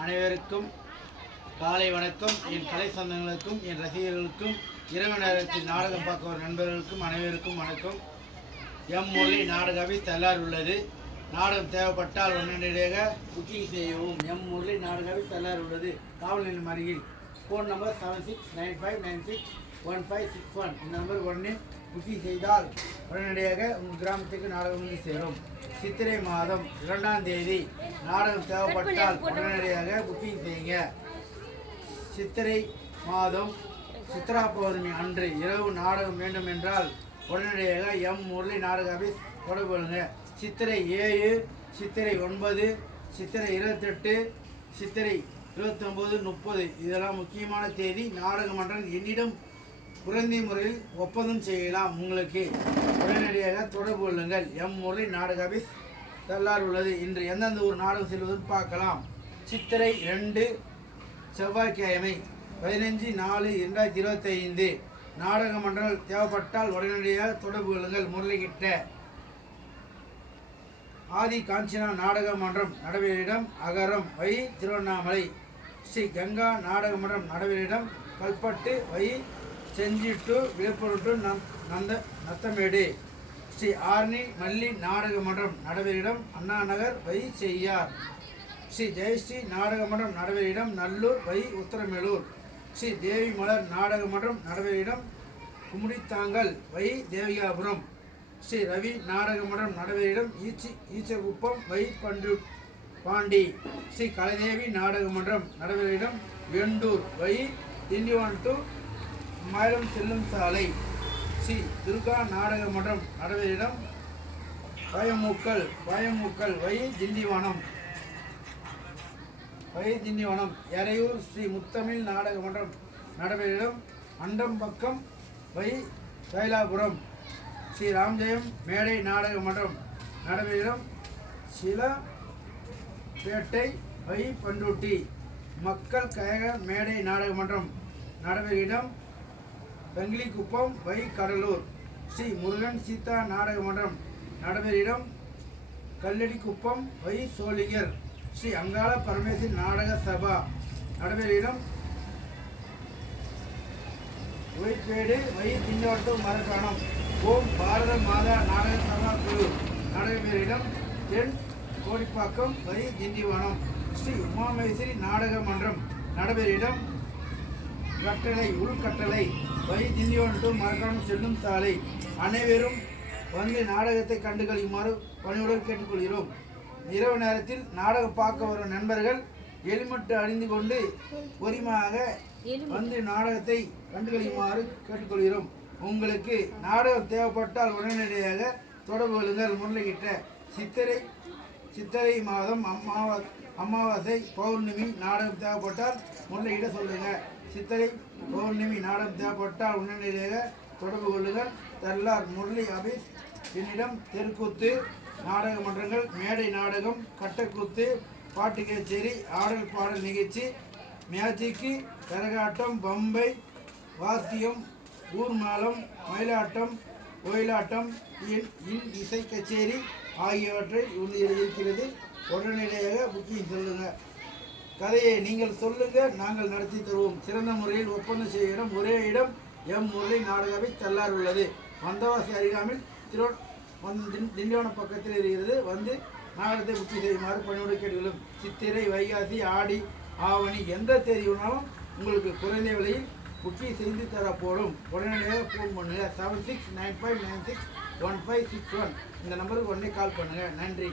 அனைவருக்கும் காலை வணக்கம். என் கலை சொந்தங்களுக்கும் என் ரசிகர்களுக்கும் இரவு நேரத்தில் நாடகம் பார்க்க வரும் நண்பர்களுக்கும் அனைவருக்கும் வணக்கம். முரளி நாடக ஆபீஸ் தயார் உள்ளது. நாடகம் தேவைப்பட்டால் உடனடியாக புக்கிங் செய்யவும். முரளி நாடக ஆபீஸ் தயார் உள்ளது. காவல் நிலையம் அருகில். Phone number 7695961561. இந்த நம்பருக்கு உடனே புக்கிங் செய்தால் உடனடியாக உங்கள் கிராமத்துக்கு நாடகம் வந்து சேரும். சித்திரை மாதம் 2ஆம் தேதி நாடகம் தேவைப்பட்டால் உடனடியாக புக்கிங் செய்யுங்க. சித்திரை மாதம் சித்ரா பௌர்ணமி அன்று இரவு நாடகம் வேண்டும் என்றால் உடனடியாக முரளி நாடக ஆபீஸ் தொடர்பு கொள்ளுங்க. சித்திரை 7, சித்திரை 9, சித்திரை 28, சித்திரை 29, 30 இதெல்லாம் முக்கியமான தேதி. நாடக மன்றம் என்னிடம் குறைந்த முறையில் ஒப்பந்தம் செய்யலாம். உங்களுக்கு உடனடியாக தொடர்பு கொள்ளுங்கள். முரளி நாடக ஆபீஸ் தயார் உள்ளது. இன்று எந்தெந்த ஒரு நாடகம் செல்வதுன்னு பார்க்கலாம். சித்திரை 2 செவ்வாய்க்கிழமை 15/4/2025 நாடக மன்றம் தேவைப்பட்டால் உடனடியாக தொடர்பு கொள்ளுங்கள். முரளிகிட்ட. ஆதி காஞ்சினா நாடக மன்றம் நடைபெறும் அகரம் வை திருவண்ணாமலை. ஸ்ரீ கங்கா நாடக மன்றம் நடைபெறும் கல்பட்டு வை செஞ்சி டு விழுப்புரம் டு நத்தமேடு. ஸ்ரீ ஆர்னி மல்லி நாடக மன்றம் நடைபெறும் அண்ணா நகர் வை செய்யார். ஸ்ரீ ஜெயஸ்ரீ நாடக மன்றம் நடைபெறும் நல்லூர் வை உத்தரமேலூர். ஸ்ரீ தேவி மலர் நாடக மன்றம் நடைபெறும் குமுடித்தாங்கல் வை தேவிகாபுரம். ஸ்ரீ ரவி நாடக மன்றம் நடைபெறும் ஈச்சகுப்பம் வை பாண்டி. ஸ்ரீ கலைதேவி நாடக மன்றம் நடைபெறும் வெண்டூர் வை திண்டிவனம் டு மயிலம் செல்லும் சாலை. ஸ்ரீ துர்கா நாடக மன்றம் நடைபெறும் பயமூக்கல் வை திண்டிவனம். எறையூர் ஸ்ரீ முத்தமிழ் நாடக மன்றம் நடைபெறும் அண்டம்பக்கம் வை தைலாபுரம். ஸ்ரீ ராம்ஜெயம் மேடை நாடக மன்றம் நடைபெறும் சிலப்பேட்டை வை பண்டூட்டி. மக்கள் கழக மேடை நாடக மன்றம் நடைபெறும் வெங்கிலிக்குப்பம் வை கடலூர். ஸ்ரீ முருகன் சீதா நாடக மன்றம் நடைபெறும் கல்லடிக்குப்பம் வை சோழிகர். ஸ்ரீ அங்காள பரமேஸ்வரி நாடக சபா நடைபெறும் ஒய்பேடு வை திண்டவட்டம் மரக்காணம். ஓம் பாரத மாதா நாடக சபா குழு நடைபெறும் தென் கோடிப்பாக்கம் வை திண்டிவனம். ஸ்ரீ உமாமேஸ்வரி நாடக மன்றம் நடைபெறும் உள்கட்டளை வை திண்டிவனம் டு மரக்காணம் செல்லும் சாலை. அனைவரும் வந்து நாடகத்தை கண்டு கழிக்குமாறு பணியுடன் கேட்டுக்கொள்கிறோம். இரவு நேரத்தில் நாடகம் பார்க்க வரும் நண்பர்கள் எலிமட்டு அணிந்து கொண்டு பொறுமையாக வந்து நாடகத்தை கண்டுகளிக்குமாறு கேட்டுக்கொள்கிறோம். உங்களுக்கு நாடகம் தேவைப்பட்டால் உடனடியாக தொடர்பு கொள்ளுங்கள். முரளிகிட்ட. சித்திரை மாதம் அமாவாசை பௌர்ணமி நாடகம் தேவைப்பட்டால் முரளிகிட்ட சொல்லுங்கள். சித்திரை பௌர்ணமி நாடகம் தேவைப்பட்டால் உடனடியாக தொடர்பு கொள்ளுங்கள். தல்லார் முரளி ஆபீஸ். என்னிடம் தெருக்கூத்து நாடக மன்றங்கள், மேடை நாடகம், கட்டக்கூத்து, பாட்டு கச்சேரி, ஆடல் பாடல் நிகழ்ச்சி, மேஜிக்கு, கரகாட்டம், பம்பை வாத்தியம், ஊர்மாலம், மயிலாட்டம், ஒயிலாட்டம், இசை கச்சேரி ஆகியவற்றை இருக்கிறது. உடனடியாக புக்கிங் சொல்லுங்கள். கதையை நீங்கள் சொல்லுங்கள், நாங்கள் நடத்தி தருவோம். சிறந்த முறையில் ஒப்பந்தம் செய்ய இடம் ஒரே இடம் முரளி நாடகவை தயார் உள்ளது. வந்தவாசி அருகாமையில் திண்டிவனம் பக்கத்தில் இருக்கிறது. வந்து நாடகத்தை புக்கிங் செய்யுமாறு பணியோடு கேட்டுக்கொள்ளும். சித்திரை, வைகாசி, ஆடி, ஆவணி எந்த தேதி வேணாலும் உங்களுக்கு குறைந்த விலையில் புக்கிங் செய்து தரப்போடும். உடனடியாக ஃபோன் பண்ணுங்கள். 7695961561 இந்த நம்பருக்கு உடனே கால் பண்ணுங்கள். நன்றி.